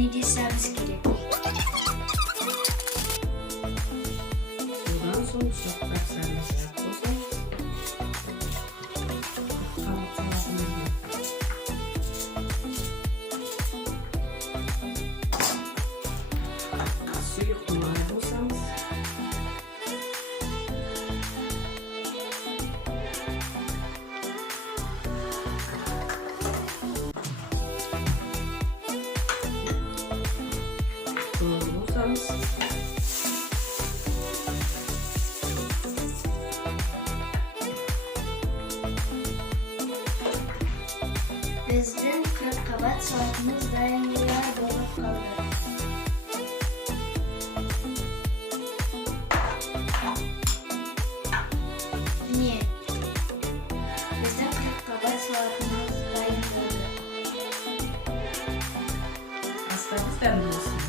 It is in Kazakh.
Neге сабыз керек. Содан соң ұсақтап сарымсақ қосып, қамыр салатымызды сұйық май қосамыз. Тұз қосамыз. Біздің қырыққабат салатымыз дайынға болып қалды. Міне, біздің қырыққабат салатымыз дайын болды. Астарымыз дәмді болсын.